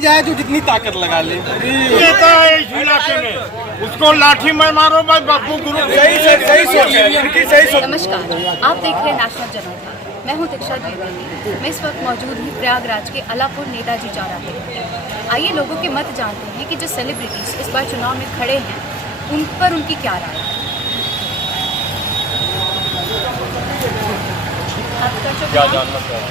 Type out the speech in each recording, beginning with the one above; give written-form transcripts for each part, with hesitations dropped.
जाए जो जितनी ताकत लगा ले। नेता है इस इलाके में, उसको लाठी में मारो भाई बापू गुरु। सही सोच। नमस्कार, आप देख रहे हैं नेशनल जनाधार। मैं हूं दीक्षा द्विवेदी। मैं इस वक्त मौजूद हूं प्रयागराज के अलापुर नेताजी चौराहे पर। आइए लोगों के मत जानते हैं कि जो सेलिब्रिटीज इस बार चुनाव में खड़े हैं उन पर उनकी क्या राय है। आपका शुभ नाम?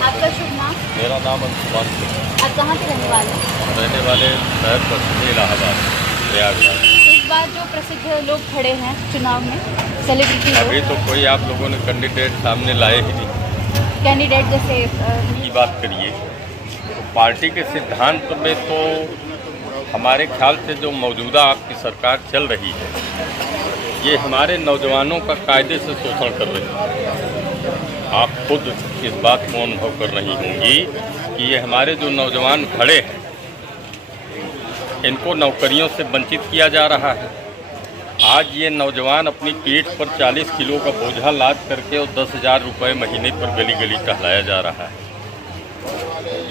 आपका शुभ नाम? मेरा नाम अंशुमान सिंह है। आप कहाँ के रहने वाले हैं? हम रहने वाले शहर पश्चिमी इलाहाबाद प्रयागराज। इस बार जो प्रसिद्ध लोग खड़े हैं चुनाव में, सेलिब्रिटी अभी तो कोई आप लोगों ने कैंडिडेट सामने लाए ही नहीं। कैंडिडेट जैसे की बात करिए तो पार्टी के सिद्धांत में तो हमारे ख्याल से जो मौजूदा आपकी सरकार चल रही है ये हमारे नौजवानों का कायदे से शोषण कर रही है। आप खुद इस बात को अनुभव कर रही होंगी कि ये हमारे जो नौजवान खड़े हैं इनको नौकरियों से वंचित किया जा रहा है। आज ये नौजवान अपनी पीठ पर 40 किलो का बोझा लाद करके और 10,000 रुपये महीने पर गली गली टहलाया जा रहा है।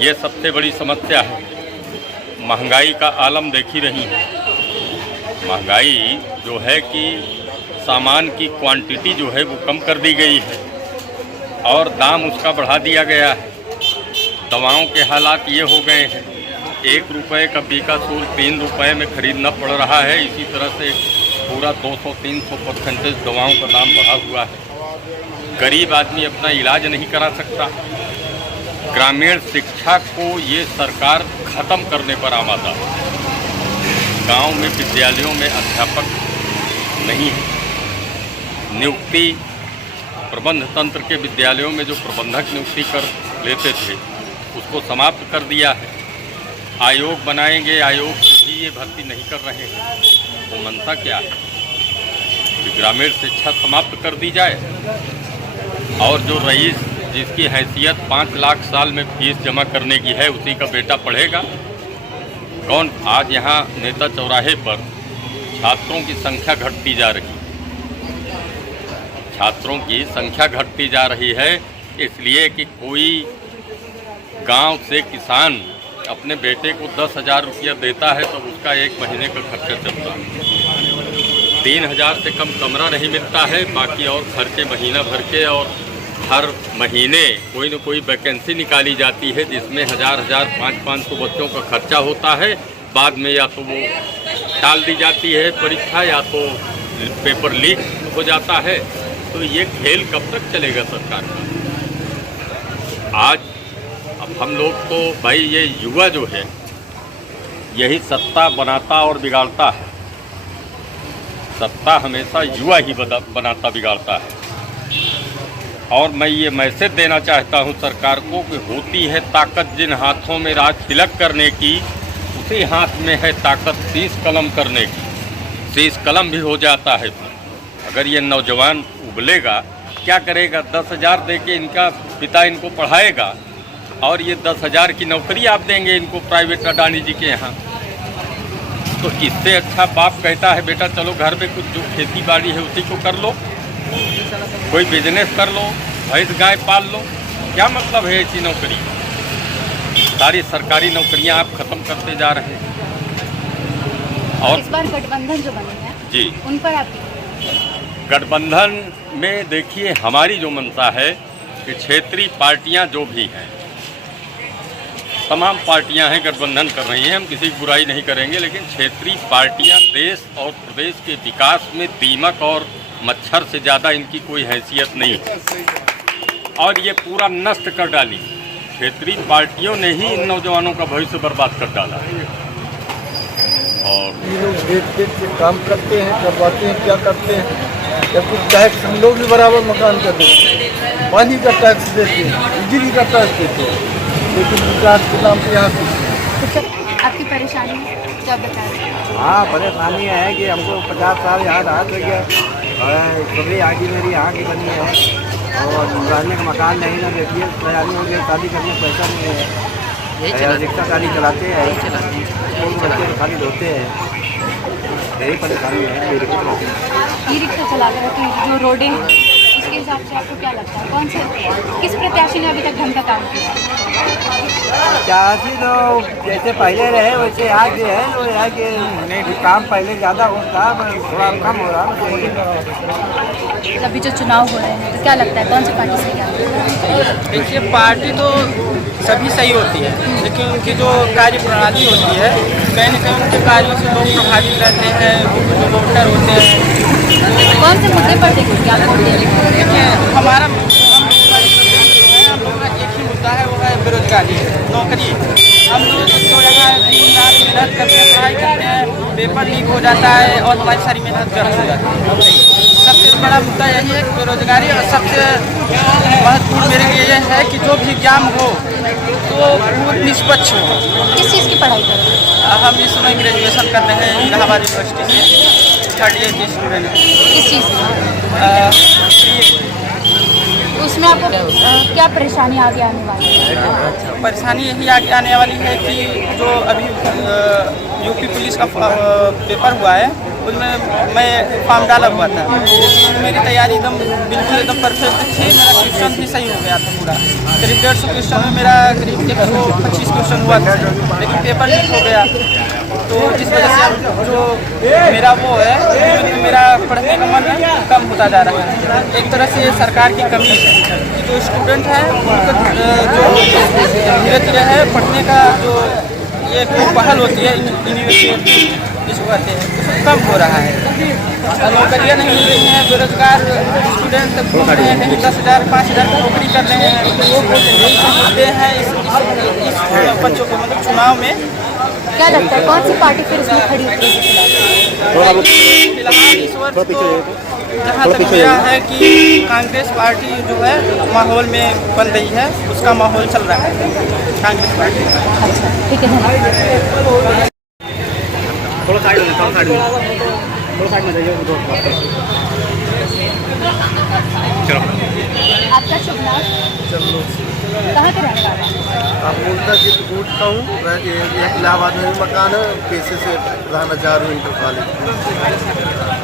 ये सबसे बड़ी समस्या है। महंगाई का आलम देख ही रही है। महंगाई जो है कि सामान की क्वांटिटी जो है वो कम कर दी गई है और दाम उसका बढ़ा दिया गया है। दवाओं के हालात ये हो गए हैं, 1 रुपये का बीकासूर 3 रुपये में खरीदना पड़ रहा है। इसी तरह से पूरा 200-300% दवाओं का दाम बढ़ा हुआ है। गरीब आदमी अपना इलाज नहीं करा सकता। ग्रामीण शिक्षा को ये सरकार ख़त्म करने पर आमादा है। गांव में विद्यालयों में अध्यापक नहीं है। नियुक्ति प्रबंध तंत्र के विद्यालयों में जो प्रबंधक नियुक्ति कर लेते थे उसको समाप्त कर दिया है। आयोग बनाएंगे, आयोग से भी ये भर्ती नहीं कर रहे हैं। तो मनसा क्या है कि ग्रामीण शिक्षा समाप्त कर दी जाए और जो रईस जिसकी हैसियत 5 लाख साल में फीस जमा करने की है उसी का बेटा पढ़ेगा कौन। आज यहाँ नेता चौराहे पर छात्रों की संख्या घटती जा रही है। छात्रों की संख्या घटती जा रही है इसलिए कि कोई गांव से किसान अपने बेटे को 10,000 रुपया देता है तो उसका 1 महीने का खर्चा चलता है। 3,000 से कम कमरा नहीं मिलता है। बाकी और खर्चे महीना भर के और हर महीने कोई न कोई वैकेंसी निकाली जाती है जिसमें 1,000 500 बच्चों का खर्चा होता है। बाद में या तो वो टाल दी जाती है परीक्षा या तो पेपर लीक हो जाता है। तो ये खेल कब तक चलेगा सरकार का। आज अब हम लोग तो भाई ये युवा जो है यही सत्ता बनाता और बिगाड़ता है। सत्ता हमेशा युवा ही बनाता बिगाड़ता है। और मैं ये मैसेज देना चाहता हूँ सरकार को कि होती है ताकत जिन हाथों में राज तिलक करने की उसी हाथ में है ताकत शीश कलम करने की। शीश कलम भी हो जाता है। अगर ये नौजवान उबलेगा क्या करेगा। 10,000 दे के इनका पिता इनको पढ़ाएगा और ये 10,000 की नौकरी आप देंगे इनको प्राइवेट अडानी जी के यहाँ। तो इससे अच्छा बाप कहता है बेटा चलो घर में कुछ जो खेती बाड़ी है उसी को कर लो, कोई बिजनेस कर लो, भैंस गाय पाल लो। क्या मतलब है ऐसी नौकरी। सारी सरकारी नौकरियां आप ख़त्म करते जा रहे हैं। और इस बार गठबंधन जो बने हैं जी उन पर आप गठबंधन में देखिए हमारी जो मंशा है कि क्षेत्रीय पार्टियां जो भी हैं तमाम पार्टियां हैं गठबंधन कर रही हैं। हम किसी की बुराई नहीं करेंगे लेकिन क्षेत्रीय पार्टियां देश और प्रदेश के विकास में दीमक और मच्छर से ज़्यादा इनकी कोई हैसियत नहीं है और ये पूरा नष्ट कर डाली। क्षेत्रीय पार्टियों ने ही इन नौजवानों का भविष्य बर्बाद कर डाला है। और ये लोग देख के काम करते हैं, करवाते हैं, क्या करते हैं। जबकि टैक्स हम लोग भी बराबर मकान का देते हैं, पानी का टैक्स देते हैं, बिजली का टैक्स देते हैं, लेकिन विकास के नाम पे यहाँ कुछ। आपकी परेशानी क्या बता रहे हैं? हाँ, परेशानी है कि हमको 50 साल यहाँ रहा तो गया और कभी आगे मेरी यहाँ की बनी है और रहने का मकान नहीं ना देती है। तैयारी हो गई, शादी करने पैसा नहीं है। रिक्शा गाड़ी चलाते हैं, बच्चे खाली धोते हैं। यही परेशानी है। ई रिक्शा चला कर जो रोडें हैं उसके हिसाब से आपको क्या लगता है कौन से किस प्रत्याशी ने अभी तक ढंग का काम किया है? 85 तो जैसे पहले रहे वैसे आज है, वो है कि काम पहले ज़्यादा होता है, थोड़ा कम हो रहा है। अभी जो चुनाव हो रहे हैं तो क्या लगता है कौन सी पार्टी सही है? देखिए, पार्टी तो सभी सही होती है, लेकिन उनकी जो कार्य प्रणाली होती है कहीं न कहीं उनके कार्यों से लोग प्रभावित रहते हैं, जो वोटर होते हैं। कौन से मुद्दे पर देखेंगे आप वोट देंगे? देखिए, हमारा हम लोगों का एक ही मुद्दा है, वो है बेरोजगारी, नौकरी। हम लोग जो यहाँ दिन रात मेहनत करते हैं, पढ़ाई करते हैं, पेपर लीक हो जाता है और हमारी सारी मेहनत व्यर्थ हो जाती है। सबसे बड़ा मुद्दा यही है बेरोजगारी, और सबसे महत्वपूर्ण मेरे लिए यह है कि जो भी एग्जाम हो तो वो निष्पक्ष हो। किस चीज़ की पढ़ाई कर रहे हैं? हम इस समय ग्रेजुएशन कर रहे हैं इलाहाबाद यूनिवर्सिटी से, 3rd ईयर के स्टूडेंट। किस चीज़ की? उसमें आपको क्या परेशानी आगे आने वाली है? परेशानी यही आगे आने वाली है कि जो अभी यूपी पुलिस का पेपर हुआ है, उसमें मैं फॉर्म डाला हुआ था। मेरी तैयारी बिल्कुल एकदम परफेक्ट थी, मेरा क्वेश्चन भी सही हो गया था पूरा। करीब 150 क्वेश्चन में मेरा करीब 125 क्वेश्चन हुआ था, लेकिन पेपर लीक हो गया। तो इस वजह से जो मेरा वो है, तो मेरा पढ़ने का मन कम होता जा रहा है। एक तरह से ये सरकार की कमी है कि जो स्टूडेंट है उनको जो धीरे धीरे है पढ़ने का जो ये पहल होती है यूनिवर्सिटी जिसको कहते हैं, उसको कम हो रहा है। नौकरियाँ नहीं मिल रही हैं, बेरोजगार स्टूडेंट घूम रहे हैं, कहीं 10,000 5,000 की नौकरी कर रहे हैं। यही सब मुद्दे हैं इस बच्चों को मतलब चुनाव में। क्या लगता है कौन सी पार्टी फिर इसमें खड़ी उतरेगी? फिलहाल इस वर्ष तो जहाँ तक गया है कि कांग्रेस पार्टी जो है माहौल में बन रही है, उसका माहौल चल रहा है कांग्रेस पार्टी। अच्छा, ठीक है, धन्यवाद। थोड़ा साइड में, थोड़ा साइड में जाइए। चलो, आपका शुभ नाम? कहाँ के रहने वाले हैं? आप मूलतः चित्रकूट का हूँ, इलाहाबाद में भी मकान है, पेशे से प्रधानाचार्य इंटर कॉलेज।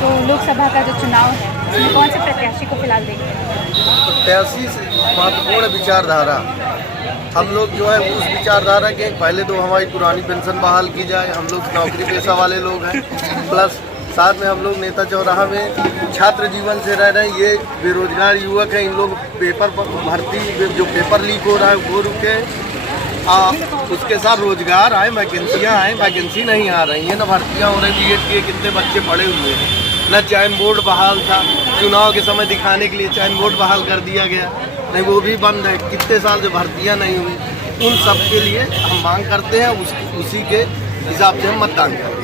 तो लोकसभा का जो चुनाव है उसमें कौन से प्रत्याशी को फिलहाल देंगे? प्रत्याशी से महत्वपूर्ण विचारधारा, हम लोग जो है उस विचारधारा के पहले तो हमारी पुरानी पेंशन बहाल की जाए। हम लोग नौकरी पेशा वाले लोग हैं, प्लस साथ में हम लोग नेता चौराहा में छात्र जीवन से रह रहे हैं। ये बेरोजगार युवक हैं, इन लोग पेपर भर्ती जो पेपर लीक हो रहा है वो रुके, उसके साथ रोजगार आए, वैकेंसियाँ आए, वैकेंसी नहीं आ रही है, ना भर्तियाँ हो रही। बीएड के कितने बच्चे पढ़े हुए हैं, न चयन बोर्ड बहाल था, चुनाव के समय दिखाने के लिए चयन बोर्ड बहाल कर दिया गया, नहीं वो भी बंद है। कितने साल जो भर्तियाँ नहीं हुई, उन सब के लिए हम मांग करते हैं, उसी के हिसाब से हम मतदान करें।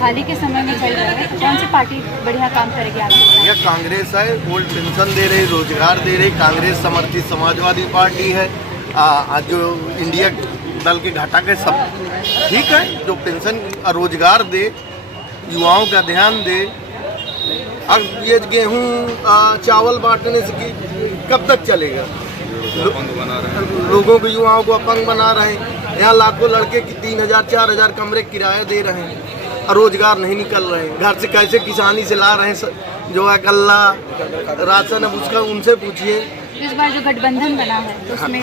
हाल ही के समय में चल रहा है, कौन सी पार्टी बढ़िया काम करेगी आपके? यह कांग्रेस है, ओल्ड पेंशन दे रही, रोजगार दे रही। कांग्रेस समर्थित समाजवादी पार्टी है। जो इंडिया दल के घटा के सब ठीक है, जो पेंशन रोजगार दे, युवाओं का ध्यान दे। अब ये गेहूँ चावल बांटने से कब तक चलेगा? लोगों को, युवाओं को अपंग बना रहे हैं। यहाँ लाखों लड़के की 3,000 4,000 कमरे किराया दे रहे हैं और रोजगार नहीं निकल रहे हैं। घर से कैसे किसानी से ला रहे हैं जो है कल्ला राशन, अब उसका उनसे पूछिए। इस बार जो गठबंधन बना है तो उसमें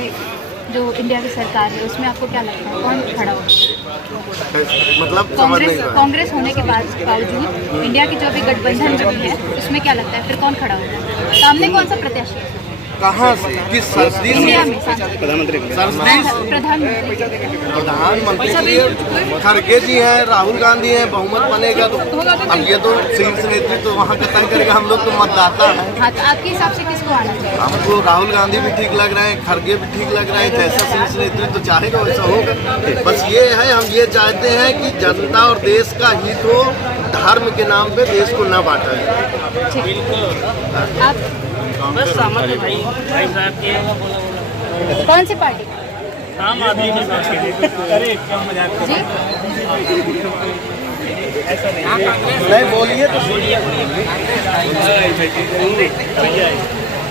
जो इंडिया की सरकार है उसमें आपको क्या लगता है कौन खड़ा होगा? मतलब समझ नहीं रहा। कांग्रेस होने के बावजूद इंडिया की जो भी गठबंधन बनी है उसमें क्या लगता है फिर कौन खड़ा होगा? सामने कौन सा प्रत्याशी है? कहाँ से, किस सरदी से? प्रधानमंत्री खड़गे जी हैं, राहुल गांधी हैं, बहुमत बनेगा तो अब ये तो शीर्ष नेतृत्व तो वहाँ का तय करेगा। हम लोग तो मतदाता हैं। हाँ, तो आपके हिसाब से किसको आना चाहिए? हमको राहुल गांधी भी ठीक लग रहे हैं, खड़गे भी ठीक लग रहे हैं। जैसा शीर्ष नेतृत्व तो चाहेगा वैसा होगा। बस ये है, हम ये चाहते हैं कि जनता और देश का हित हो, धर्म के नाम पे देश को न बांटा जाए। आप बस सहमत है भाई साहब के। कौन सी पार्टी? आम आदमी की जी, नहीं बोलिए तो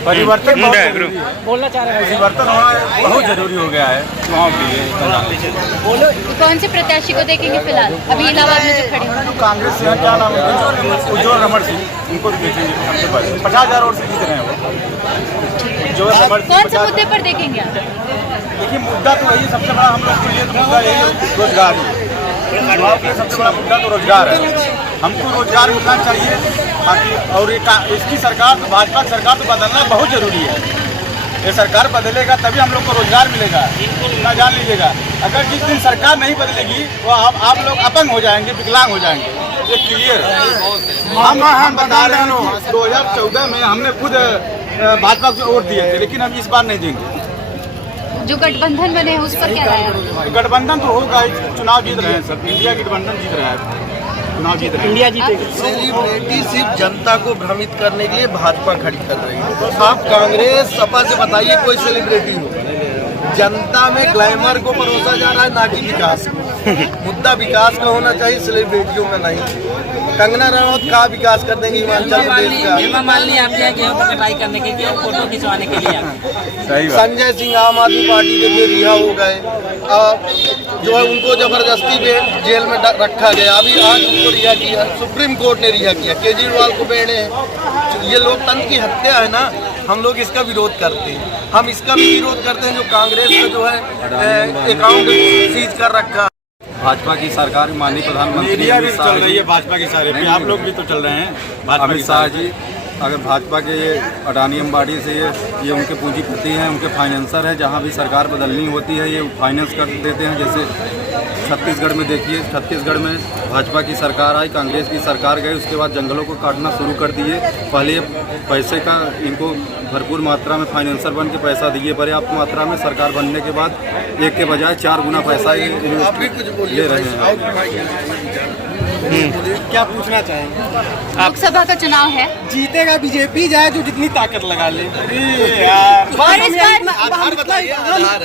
परिवर्तन बोलना चाह रहे हैं। परिवर्तन होना बहुत जरूरी हो गया है चुनाव के लिए। बोलो कौन से प्रत्याशी को देखेंगे फिलहाल अभी इलाहाबाद में जो खड़े हैं? कांग्रेस से क्या नाम है, उज्जवल रमण सिंह, उनको देखेंगे। 50,000 वोट से जीत रहे हैं वो। उज्जवल रमण कौन से मुद्दे पर देखेंगे आप? देखिए मुद्दा तो वही सबसे बड़ा हम लोग के लिए तो मुद्दा यही है, रोजगार ही। चुनाव के लिए सबसे बड़ा मुद्दा तो रोजगार है। हमको रोजगार मिलना चाहिए ताकि, और इसकी सरकार तो भाजपा की सरकार तो बदलना बहुत जरूरी है। ये सरकार बदलेगा तभी हम लोग को रोजगार मिलेगा, ना जान लीजिएगा। अगर जिस दिन सरकार नहीं बदलेगी तो आप लोग अपंग हो जाएंगे, विकलांग हो जाएंगे, ये क्लियर है। हम बता रहे हैं 2014 में हमने खुद भाजपा को वोट दिए थे, लेकिन हम इस बार नहीं देंगे। जो गठबंधन बने हैं उस पर क्या राय है? गठबंधन तो होगा, चुनाव जीत रहे हैं सब, इंडिया गठबंधन जीत रहा है, चुनाव जीत रहे हैं। इंडिया जीतेगी। सेलिब्रिटी सिर्फ जनता को भ्रमित करने के लिए भाजपा खड़ी कर रही है। आप कांग्रेस सपा से बताइए कोई सेलिब्रिटी हो, जनता में ग्लैमर को परोसा जा रहा है, ना कि विकास को। मुद्दा विकास का होना चाहिए, सेलिब्रिटियों में नहीं। कंगना रनौत का विकास कर देंगे हिमाचल प्रदेश का। मान ली आप गेहूं की कटाई करने के लिए, फोटो खिंचवाने के लिए संजय सिंह आम आदमी पार्टी के लिए रिहा हो गए, जो है उनको जबरदस्ती जेल में रखा गया। अभी आज उनको रिहा किया, सुप्रीम कोर्ट ने रिहा किया। केजरीवाल को बेड़े हैं। ये लोकतंत्र की हत्या है ना, हम लोग इसका विरोध करते हैं। हम इसका भी विरोध करते हैं जो कांग्रेस का जो है अकाउंट सीज कर रखा। भाजपा की सरकार, माननीय प्रधानमंत्री मीडिया भी चल रही है भाजपा की सारे पे, आप लोग भी तो चल रहे हैं। अमित शाह जी अगर भाजपा के ये अडानी अंबानी से ये उनके पूंजीपति हैं, उनके फाइनेंसर हैं। जहाँ भी सरकार बदलनी होती है ये फाइनेंस कर देते हैं। जैसे छत्तीसगढ़ में देखिए, छत्तीसगढ़ में भाजपा की सरकार आई, कांग्रेस की सरकार गई, उसके बाद जंगलों को काटना शुरू कर दिए। पहले पैसे का इनको भरपूर मात्रा में फाइनेंसर बन के पैसा दिए, पर्याप्त मात्रा में। सरकार बनने के बाद एक के बजाय 4 गुना पैसा ये ले रहे हैं। क्या पूछना चाहेंगे? लोकसभा का चुनाव है, जीतेगा बीजेपी, जाए जो जितनी ताकत लगा ले। और इस बार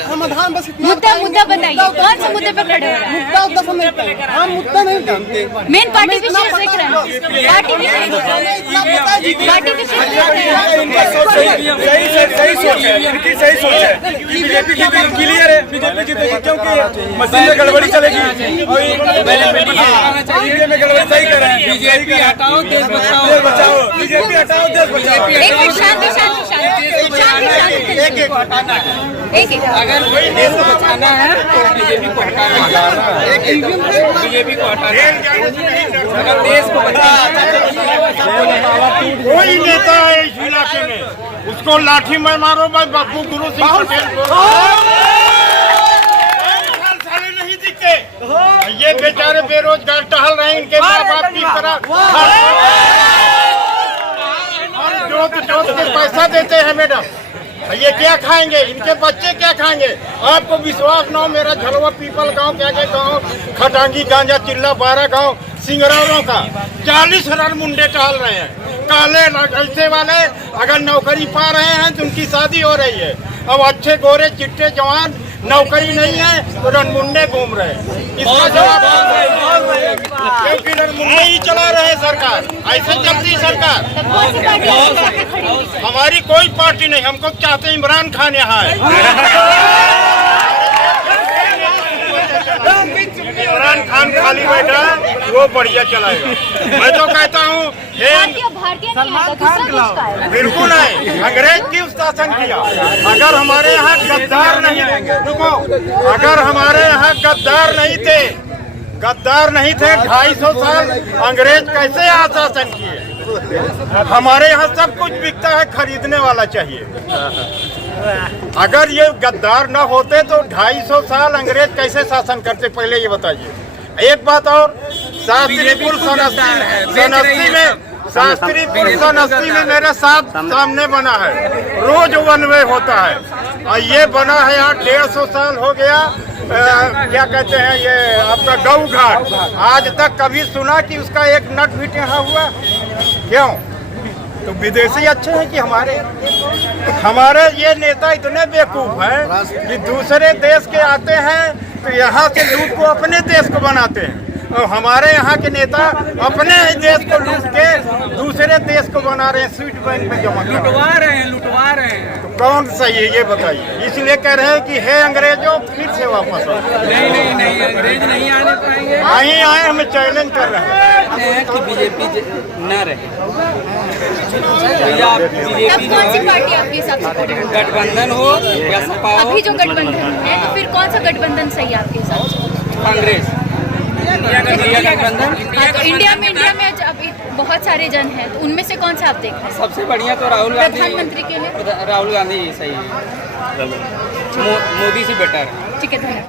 हम आधार बस मुद्दा बताइए, कौन से मुद्दे पर खड़े हो रहे हैं? हम मुद्दा नहीं जानते। मेन पार्टी विशेष देख रहे हैं, पार्टी विशेष सही सोच है, इनकी सही सोच है। बीजेपी क्लियर है, बीजेपी जीतेगी क्योंकि मशीन में गड़बड़ी चलेगी और में गड़बड़ी सही कर रहे हैं। बीजेपी हटाओ देश बचाओ, देश बचाओ, बीजेपी हटाओ देश बचाओ। एक अगर देश को बचाना है तो बीजेपी को हटाना है, बीजेपी को हटाना है। अगर देश को बचाना है, कोई नेता है इस इलाके में, उसको लाठी में मारो भाई बापू गुरु सिंह पटेल को। नहीं दिखते, ये बेचारे बेरोजगार टहल रहे हैं, इनके माँ बाप की तरह और जोत के पैसा देते हैं मैडम। ये क्या खाएंगे, इनके बच्चे क्या खाएंगे? आपको विश्वास न हो, मेरा झलवा पीपल गांव क्या क्या गाँव, खटांगी गांजा चिल्ला 12 गांव सिंगरौरों का 40 रन मुंडे टहल रहे हैं। काले ऐसे वाले अगर नौकरी पा रहे हैं तो उनकी शादी हो रही है। अब अच्छे गोरे चिट्टे जवान नौकरी नहीं है तो रनमुंडे घूम रहे हैं। इसका जवाब क्योंकि रनमुंडे ही चला रहे सरकार, ऐसे चलती सरकार। हमारी कोई पार्टी नहीं, हमको चाहते इमरान खान यहाँ है। इमरान खान खाली बैठा वो बढ़िया चलाएगा। मैं तो कहता हूँ बिल्कुल नहीं, अंग्रेज क्यों शासन किया? अगर हमारे यहाँ गद्दार नहीं, रुको, अगर हमारे यहाँ गद्दार नहीं थे, 250 साल अंग्रेज कैसे यहाँ शासन किए? हमारे यहाँ सब कुछ बिकता है, खरीदने वाला चाहिए। अगर ये गद्दार न होते तो 250 साल अंग्रेज कैसे शासन करते, पहले ये बताइए। एक बात और, शास्त्री पुल सन 80 में मेरे साथ सामने बना है, रोज वन वे होता है। और ये बना है यहाँ 150 साल हो गया। क्या कहते हैं ये आपका गऊ घाट, आज तक कभी सुना कि उसका एक नट भी टेढ़ा हुआ? क्यों? तो विदेशी अच्छे हैं कि हमारे ये नेता इतने बेवकूफ हैं कि दूसरे देश के आते हैं तो यहाँ से लूट को अपने देश को बनाते हैं। हमारे यहाँ के नेता अपने ही देश को लूट के दूसरे देश को बना रहे हैं, स्वीट बैंक में जमा कर रहे हैं। लुटवा रहे हैं। तो कौन सही है ये बताइए। इसलिए कह रहे हैं कि हे अंग्रेजों फिर से वापस आओ। नहीं अंग्रेज नहीं आने पाएंगे। नहीं आए, हमें चैलेंज कर रहे हैं कि बीजेपी न रहे। तब कौन सी पार्टी आपके हिसाब से खड़ी होगी? गठबंधन हो या सपा हो। अभी जो गठबंधन है तो फिर कौन सा गठबंधन सही है आपके हिसाब से? कांग्रेस गठबंधन। इंडिया में अभी बहुत सारे जन हैं, तो उनमें से कौन सा आप देख रहे हैं? सबसे बढ़िया तो राहुल गांधी। प्रधानमंत्री के लिए राहुल गांधी सही है। मोदी से बेटर है। ठीक है, धन्यवाद।